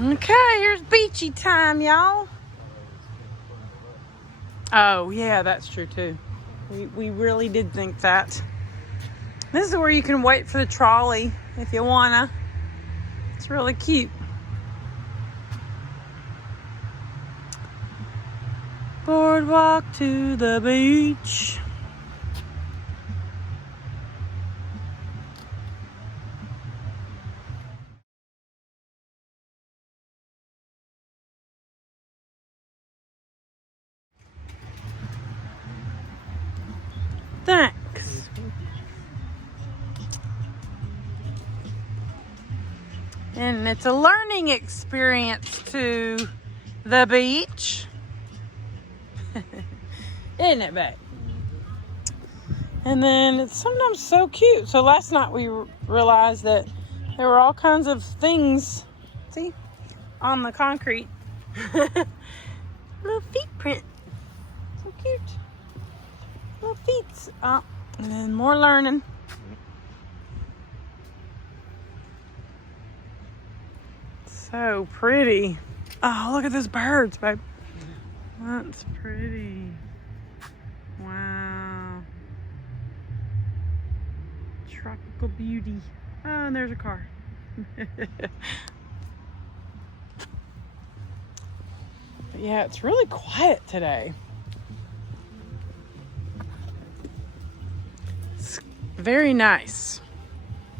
Okay, here's beachy time, y'all. Oh, yeah, that's true too. We really did think that. This is where you can wait for the trolley if you wanna. It's really cute. Boardwalk to the beach. Thanks. And it's a learning experience to the beach. Isn't it, babe? And then it's sometimes so cute. So last night we realized that there were all kinds of things, see, on the concrete. Little feet print. So cute. Little feet. Oh, and then more learning. So pretty. Oh, look at those birds, babe. That's pretty. Wow. Tropical beauty. Oh, and there's a car. But yeah, it's really quiet today. It's very nice.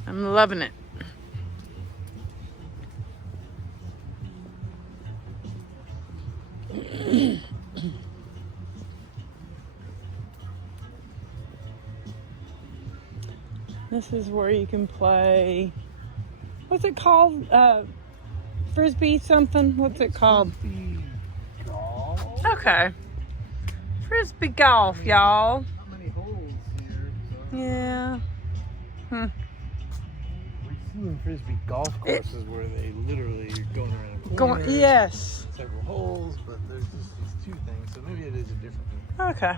I'm loving it. This is where you can play, what's it called? Frisbee something? What's it called? Frisbee golf. Okay. Frisbee golf, y'all. Not many holes here. So. Yeah. We've seen Frisbee golf courses where they literally are going around a corner. Yes. Several holes, but there's just these two things, so maybe it is a different one. Okay.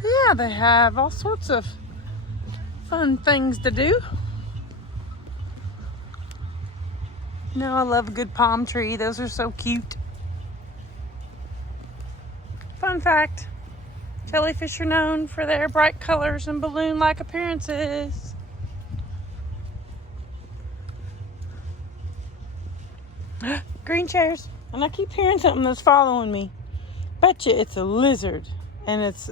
Yeah, they have all sorts of fun things to do. You know, I love a good palm tree. Those are so cute. Fun fact, jellyfish are known for their bright colors and balloon-like appearances. Green chairs. And I keep hearing something that's following me. Betcha it's a lizard. And it's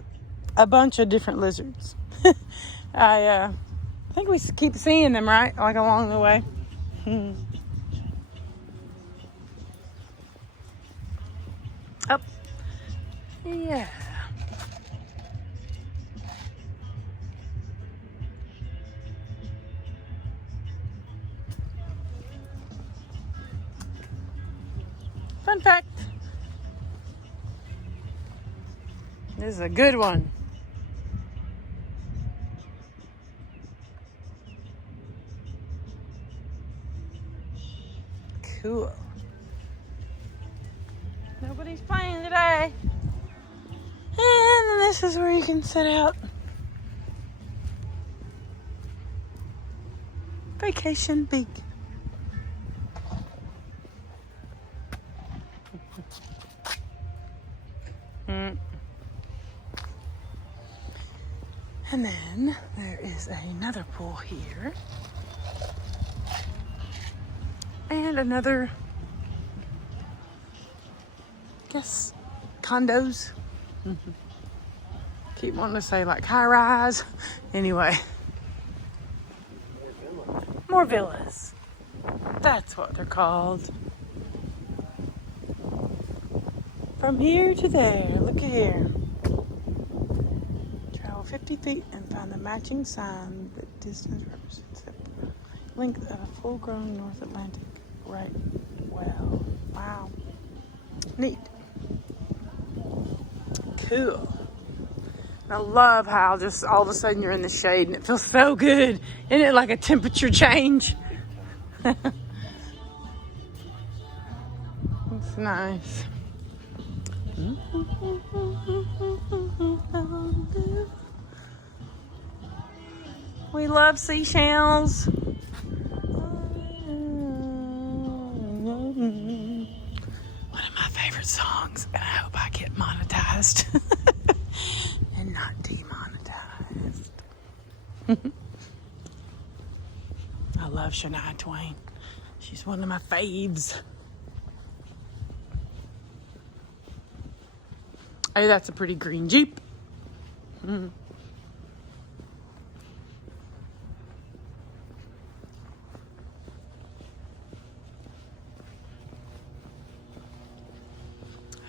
a bunch of different lizards. I think we keep seeing them, right? Like along the way. Up. Yeah. Fun fact. This is a good one. Cool. Nobody's playing today. And then this is where you can sit out. Vacation Beach. And then there is another pool here. And another, I guess, condos. Keep wanting to say like high rise. Anyway. More villas. That's what they're called. From here to there. Look at here. 50 feet and find the matching sign that distance represents the length of a full-grown North Atlantic right well. Wow. Neat. Cool. I love how just all of a sudden you're in the shade and it feels so good. Isn't it like a temperature change? It's nice. We love seashells. favorite songs, and I hope I get monetized and not demonetized. I love Shania Twain. She's one of my faves. Hey, that's a pretty green Jeep. I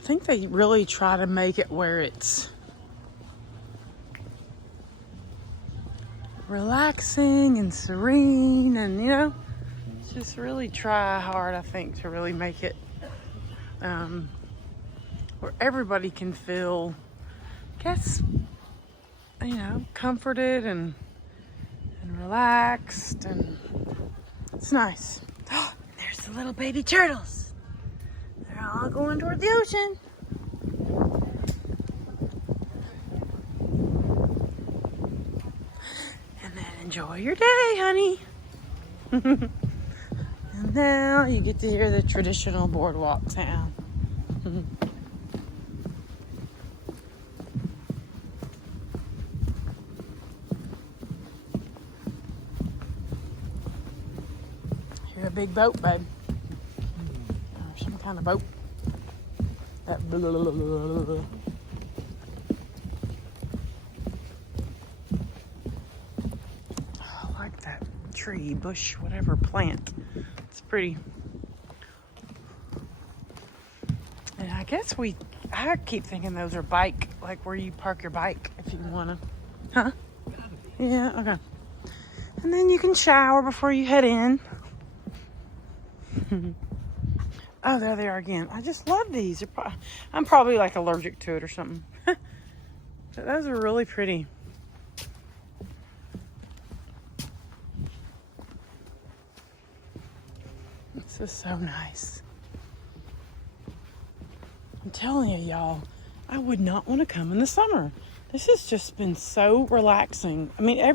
think they really try to make it where it's relaxing and serene, and you know, just really try hard, I think, to really make it where everybody can feel, I guess, you know, comforted and relaxed, and it's nice. Oh, there's the little baby turtles. They're all going toward the ocean. And then enjoy your day, honey. And now you get to hear the traditional boardwalk sound. You're a big boat, babe. Or some kind of boat. That blah, blah, blah, blah, blah. I like that tree, bush, whatever plant. It's pretty. And I guess I keep thinking those are bike, like where you park your bike if you want to. Huh? Yeah, okay. And then you can shower before you head in. Oh, there they are again. I just love these. I'm probably like allergic to it or something. But those are really pretty. This is so nice. I'm telling you, y'all, I would not want to come in the summer. This has just been so relaxing. I mean, I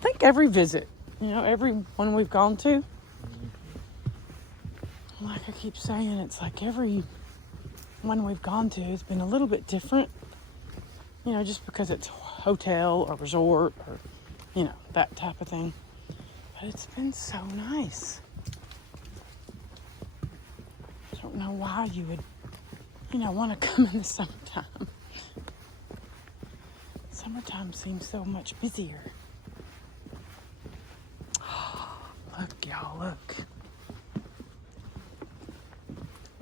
think every visit, you know, every one we've gone to, like I keep saying, it's like every one we've gone to has been a little bit different, you know, just because it's hotel or resort or, you know, that type of thing. But it's been so nice. I don't know why you would, you know, want to come in the summertime. Summertime seems so much busier. Look, y'all, look.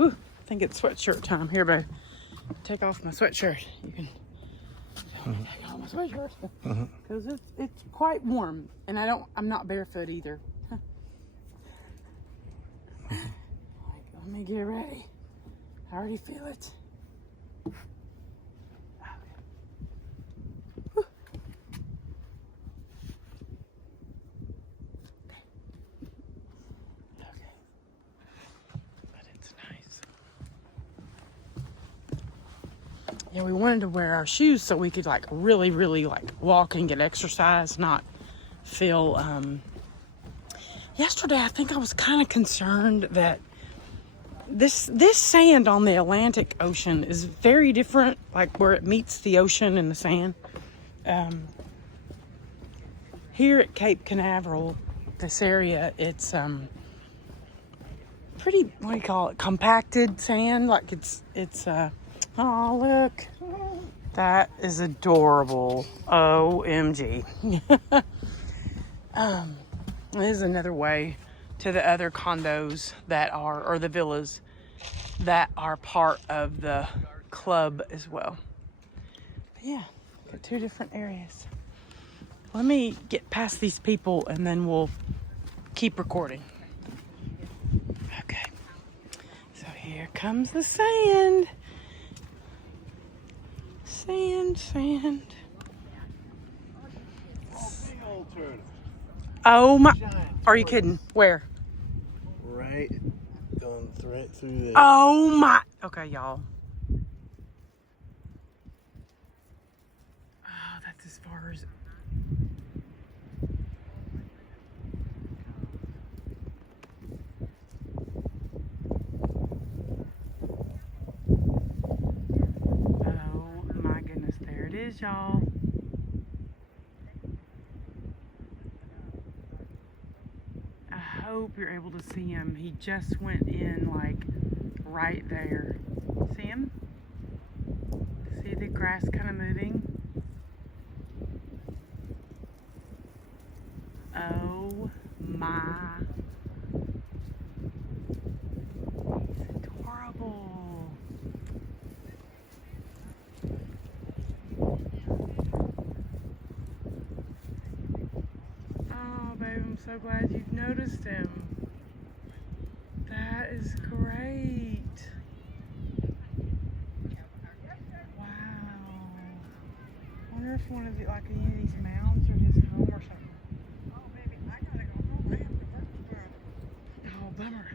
Ooh, I think it's sweatshirt time. Here, babe. Take off my sweatshirt. You can take off my sweatshirt. Because it's quite warm. And I'm not barefoot either. Like, let me get ready. I already feel it. Yeah, we wanted to wear our shoes so we could like really, really like walk and get exercise, not feel, yesterday I think I was kind of concerned that this sand on the Atlantic Ocean is very different, like where it meets the ocean and the sand. Here at Cape Canaveral, this area, it's pretty, what do you call it, compacted sand, like it's oh, look. That is adorable. OMG. This is another way to the other condos that are, or the villas that are part of the club as well. But yeah, got two different areas. Let me get past these people and then we'll keep recording. Okay. So here comes the sand. Sand. Oh my, are you kidding? Where? Right, going right through there. Oh my, okay, y'all. Oh, that's as far as. is, y'all. I hope you're able to see him. He just went in like right there. See him? See the grass kind of moving? Oh my. He's adorable. Oh, babe, I'm so glad you've noticed him. That is great. Wow. I wonder if one of the, like any of these mounds are his home or something. Oh, baby, I gotta go home. I have to work tomorrow. Oh, bummer.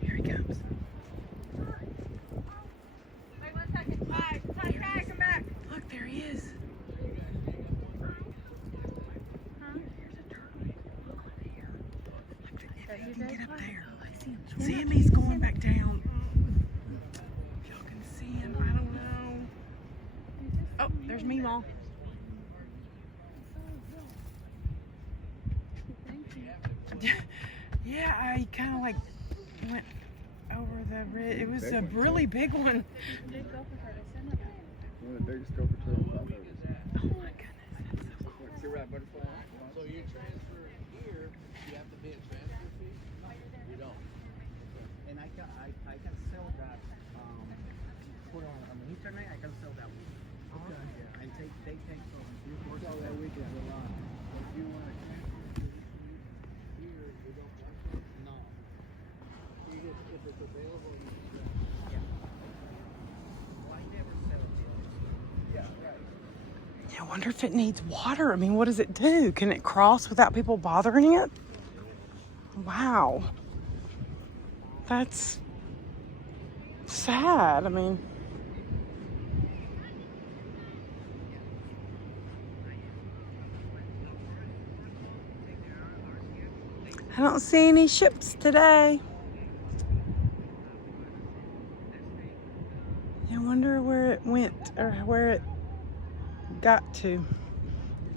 Here he comes. Wait 1 second. Hi, come back. Look, there he is. Huh? Here's a turtle. Look over here. Look, if he can get up there. See him? He's going back down. If y'all can see him, I don't know. Oh, there's Meemaw. Yeah, I kind of like went over the ridge. It was a really big one. One of the biggest gopher turtles I've ever seen. Oh my goodness, that's so cool. See where that butterfly is? So you transfer here, you have to pay a transfer fee? You don't. And I can sell that. Put on the internet. I can sell that one. Okay. Yeah, and they take from You can sell that weekend a lot. But if you want to transfer to here, you don't want to. no. You just, if it's available, you can grab it. Yeah. Well, I never sell it. Yeah, right. Yeah, I wonder if it needs water. I mean, what does it do? Can it cross without people bothering it? Wow. That's sad. I mean, I don't see any ships today. I wonder where it went or where it got to.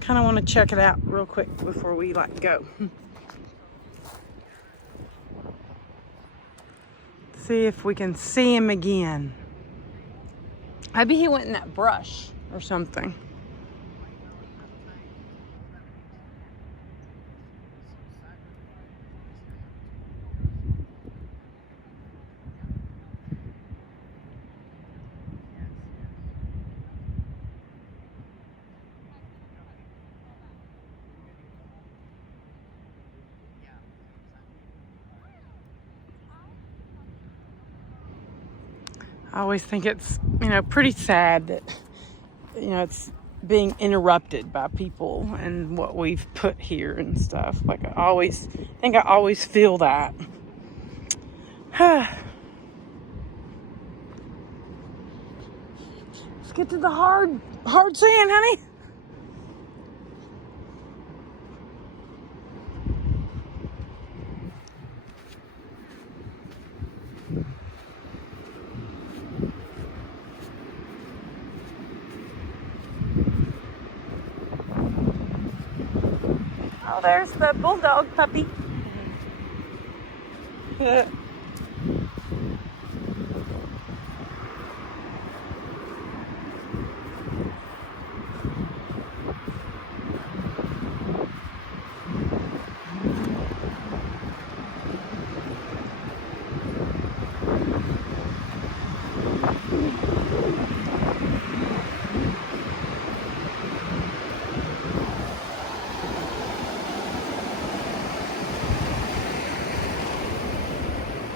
Kind of want to check it out real quick before we like go. See if we can see him again. Maybe he went in that brush or something. I always think it's, pretty sad that, it's being interrupted by people and what we've put here and stuff. Like I always feel that. Let's get to the hard sand, honey. Oh, there's the bulldog puppy.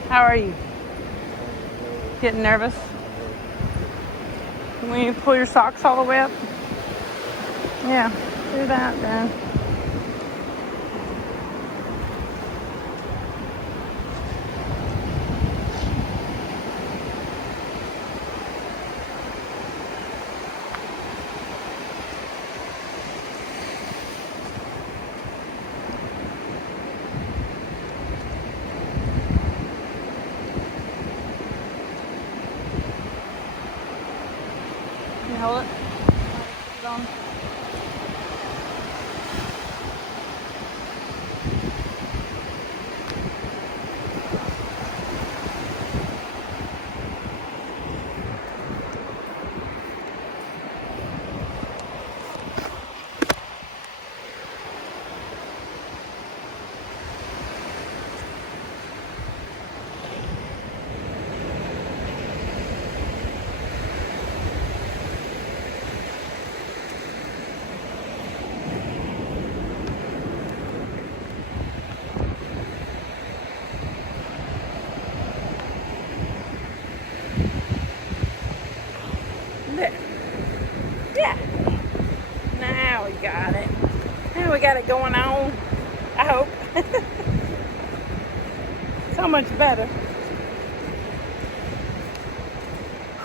How are you? Getting nervous? When you pull your socks all the way up? Yeah, do that then. Hold it. Put it on. There. Yeah. Now we got it. Now we got it going on. I hope. So much better.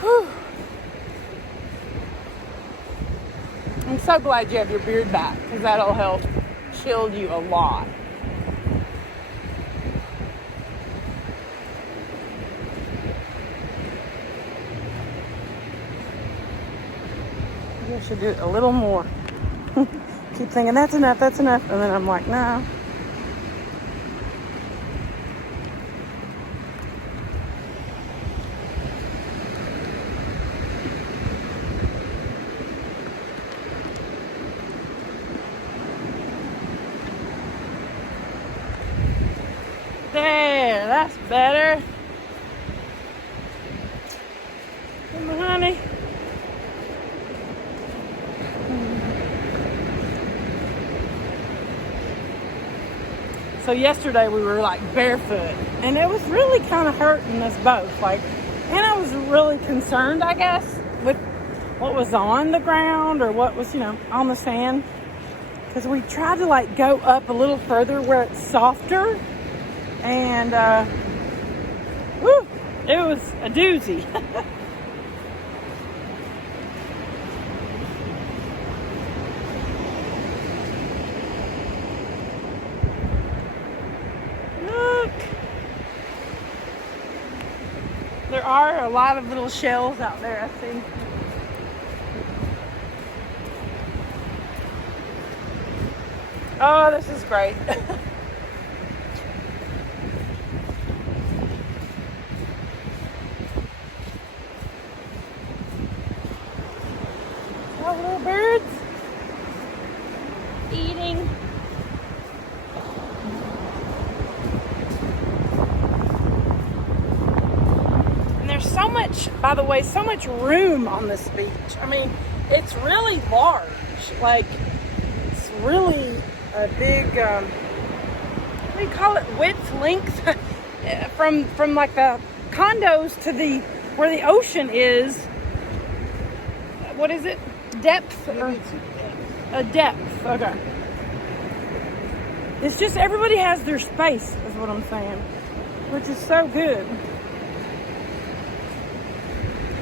Whew. I'm so glad you have your beard back, because that'll help shield you a lot. I should do it a little more. Keep thinking that's enough, and then I'm like, no. There, that's better. Come on, honey. So yesterday we were like barefoot, and it was really kind of hurting us both. Like, and I was really concerned, I guess, with what was on the ground or what was, on the sand. Because we tried to like go up a little further where it's softer, and whew, it was a doozy. There are a lot of little shells out there, I see. Oh, this is great. Oh, little birds eating. So much, by the way, so much room on this beach. I mean, it's really large. Like, it's really a big, what do you call it? Width, length, from like the condos to where the ocean is. What is it? Depth? Or a depth, okay. It's just everybody has their space, is what I'm saying, which is so good.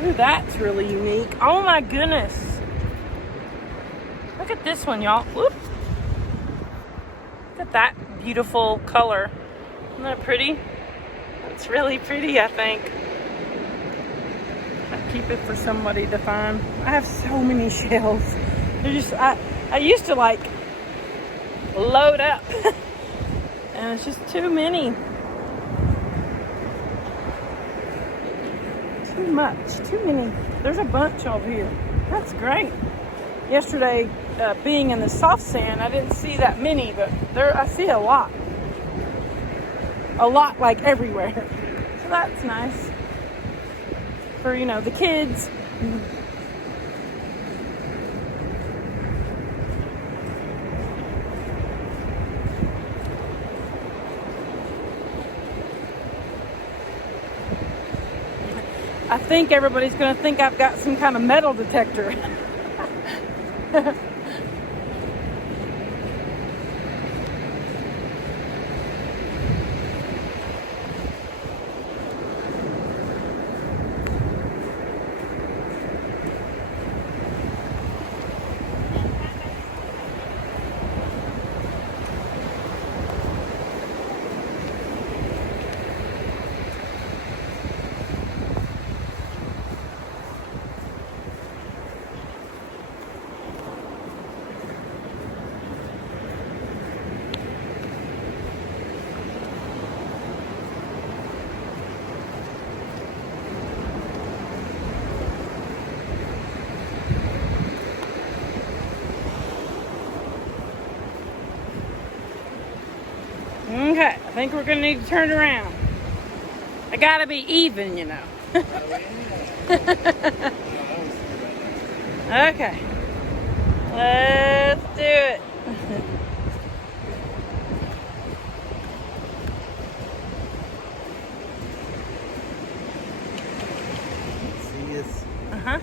Ooh, that's really unique. Oh my goodness. Look at this one, y'all. Whoop. Look at that beautiful color. Isn't that pretty? It's really pretty, I think. I'll keep it for somebody to find. I have so many shells. They're just, I used to like load up. And it's just too many. Too much, too many. There's a bunch over here. That's great. Yesterday, being in the soft sand, I didn't see that many, but I see a lot. A lot, like everywhere. So that's nice for, the kids. I think everybody's going to think I've got some kind of metal detector. think we're gonna need to turn around. I gotta be even, you know. Okay. Let's do it. See us. Uh-huh.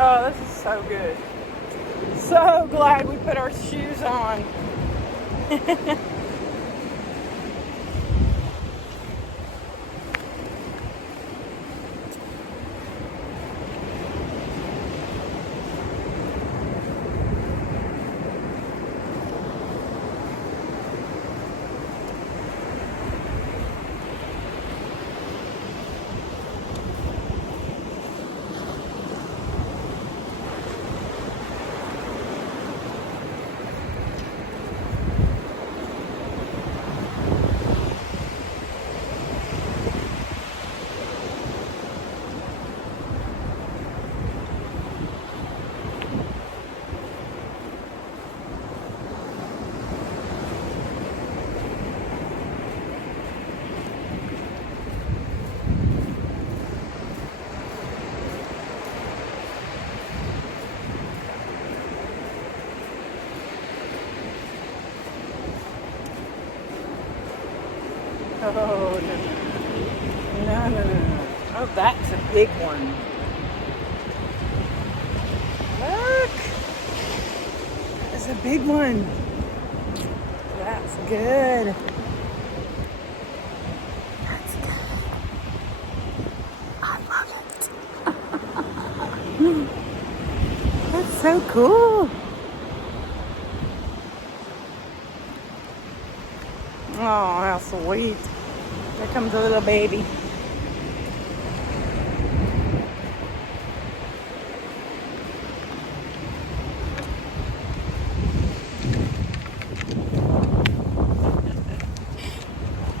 Oh, this is so good. So glad we put our shoes on. Oh, no. No, no, no, no. Oh, that's a big one. Look. That's a big one. That's good. That's good. I love it. That's so cool. Oh, how sweet. There comes a little baby.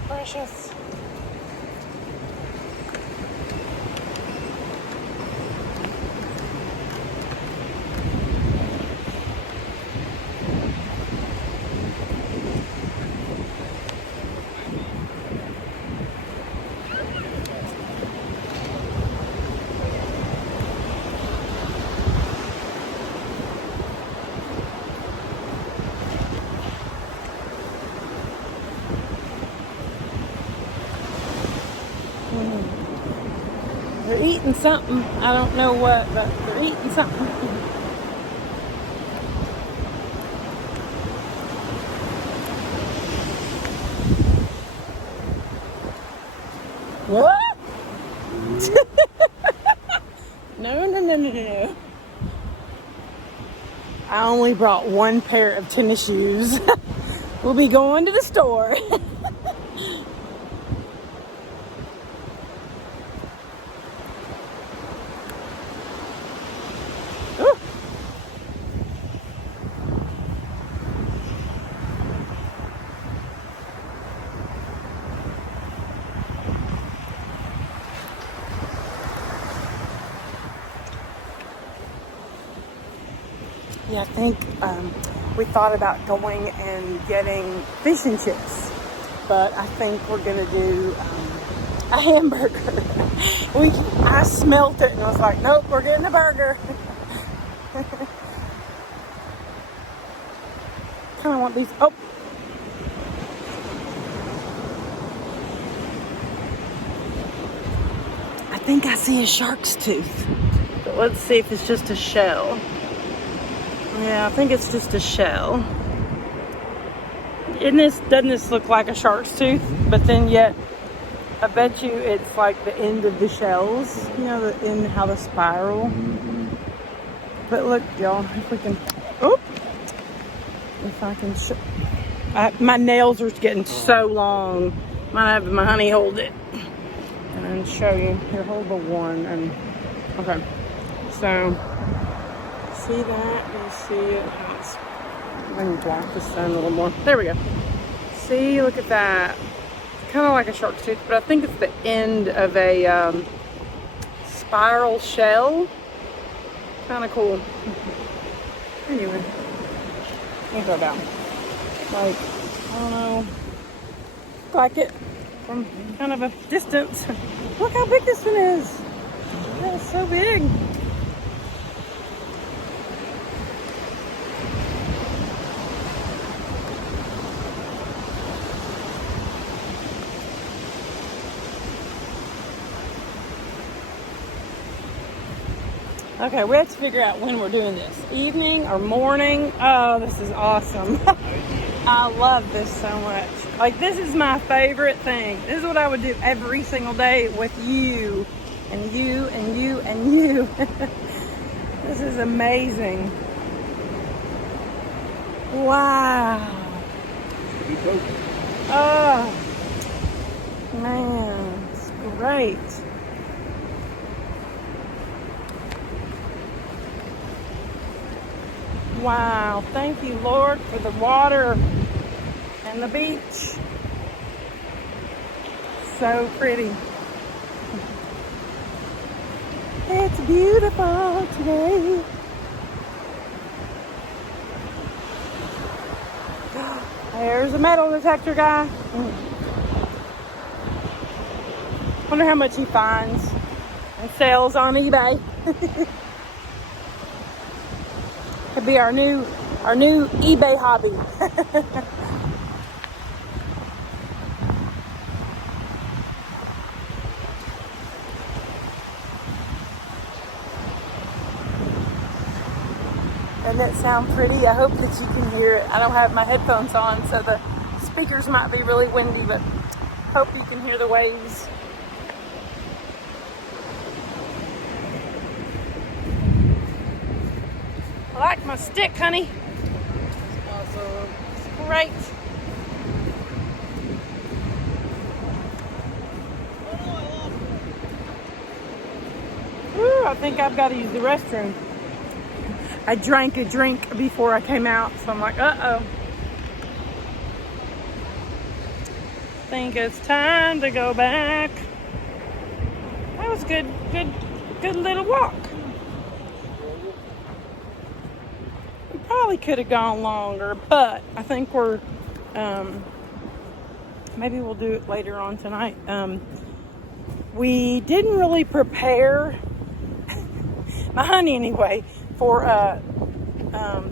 Precious. They're eating something. I don't know what, but they're eating something. What? No, no, no, no, no. I only brought one pair of tennis shoes. We'll be going to the store. Yeah, I think we thought about going and getting fish and chips, but I think we're gonna do a hamburger. I smelt it and I was like, nope, we're getting a burger. Kind of want these. Oh, I think I see a shark's tooth. But let's see if it's just a shell. Yeah, I think it's just a shell. Doesn't this look like a shark's tooth? But then yet, I bet you it's like the end of the shells. You know, the end how the spiral. But look, y'all, if we can, oh, if I can show, my nails are getting so long. Might have my honey hold it and show you. Here, hold the one and, okay. So, see that? You see it? Let me block the sun a little more. There we go. See, look at that. Kind of like a shark's tooth, but I think it's the end of a spiral shell. Kind of cool. Anyway, what's that about? Like, I don't know. Like it from kind of a distance. Look how big this one is. That's so big. Okay, we have to figure out when we're doing this. Evening or morning? Oh, this is awesome. I love this so much. Like, this is my favorite thing. This is what I would do every single day with you and you and you and you. This is amazing. Wow. Oh, man, it's great. Wow, thank you, Lord, for the water and the beach. So pretty. It's beautiful today. There's a metal detector guy. Wonder how much he finds and sells on eBay. Could be our new eBay hobby. Doesn't it sound pretty? I hope that you can hear it. I don't have my headphones on, so the speakers might be really windy, but hope you can hear the waves. I like my stick, honey. Awesome. It's great. Ooh, I think I've got to use the restroom. I drank a drink before I came out, so I'm like, uh-oh. Think it's time to go back. That was good little walk. We probably could have gone longer, but I think we're, maybe we'll do it later on tonight. We didn't really prepare, my honey anyway, for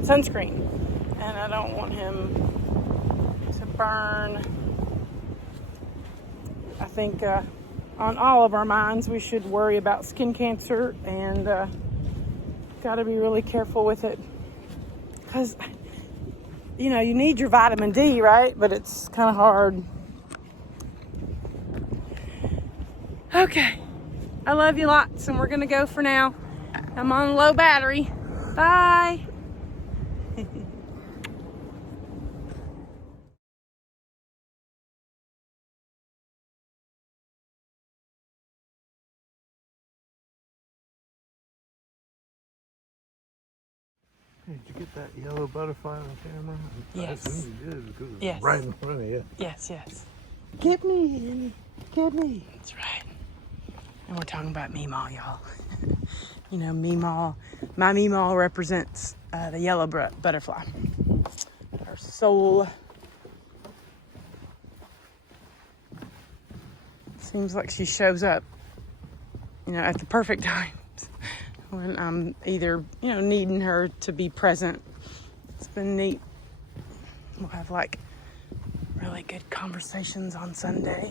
sunscreen, and I don't want him to burn. I think on all of our minds we should worry about skin cancer, and got to be really careful with it, because you know you need your vitamin D, right? But it's kind of hard. Okay, I love you lots, and we're gonna go for now. I'm on low battery. Bye. Did you get that yellow butterfly on camera? Yes. I assume you did, because it's Yes. right in front of you. Yes, yes. Get me, get me. That's right. And we're talking about Meemaw, y'all. You know, Meemaw. My Meemaw represents the yellow butterfly. Our soul. Seems like she shows up, you know, at the perfect times when I'm either, you know, needing her to be present. It's been neat. We'll have like really good conversations on Sunday.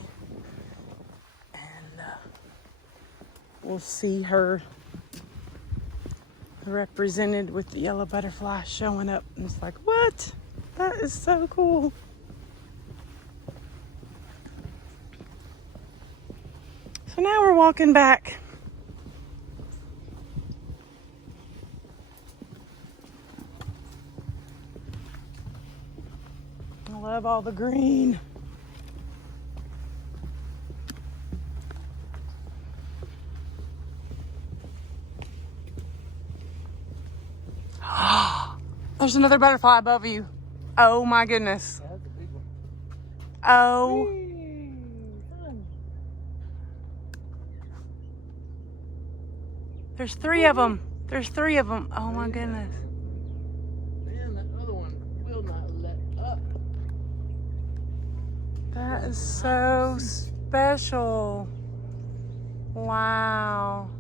And we'll see her represented with the yellow butterfly showing up. And it's like, what? That is so cool. So now we're walking back. I love all the green. There's another butterfly above you. Oh my goodness. That's a big one. Oh. There's 3 of them. There's 3 of them. Oh my goodness. Man, that other one will not let up. That is so special. Wow.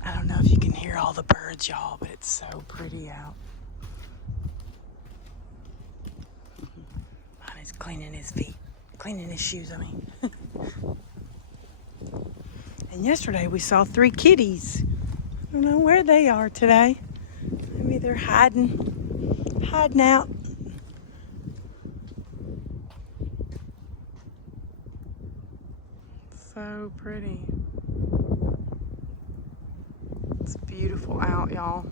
I don't know if you can hear all the birds, y'all, but it's so pretty out. Bonnie's cleaning his feet, cleaning his shoes, I mean. And yesterday we saw 3 kitties. I don't know where they are today. Maybe they're hiding out. So pretty. It's beautiful out, y'all.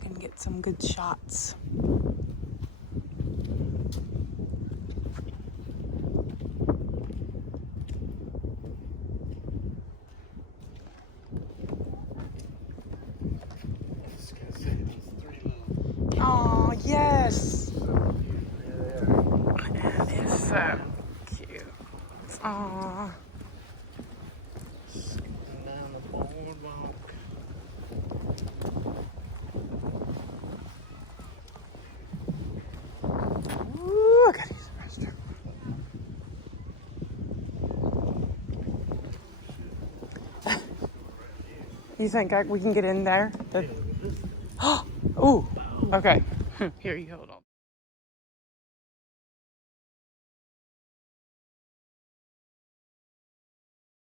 I can get some good shots. Oh, yes. That is so cute. Aw. Down the boardwalk. Ooh, I gotta use the restroom. You think we can get in there? Ooh, okay. Here, you hold on.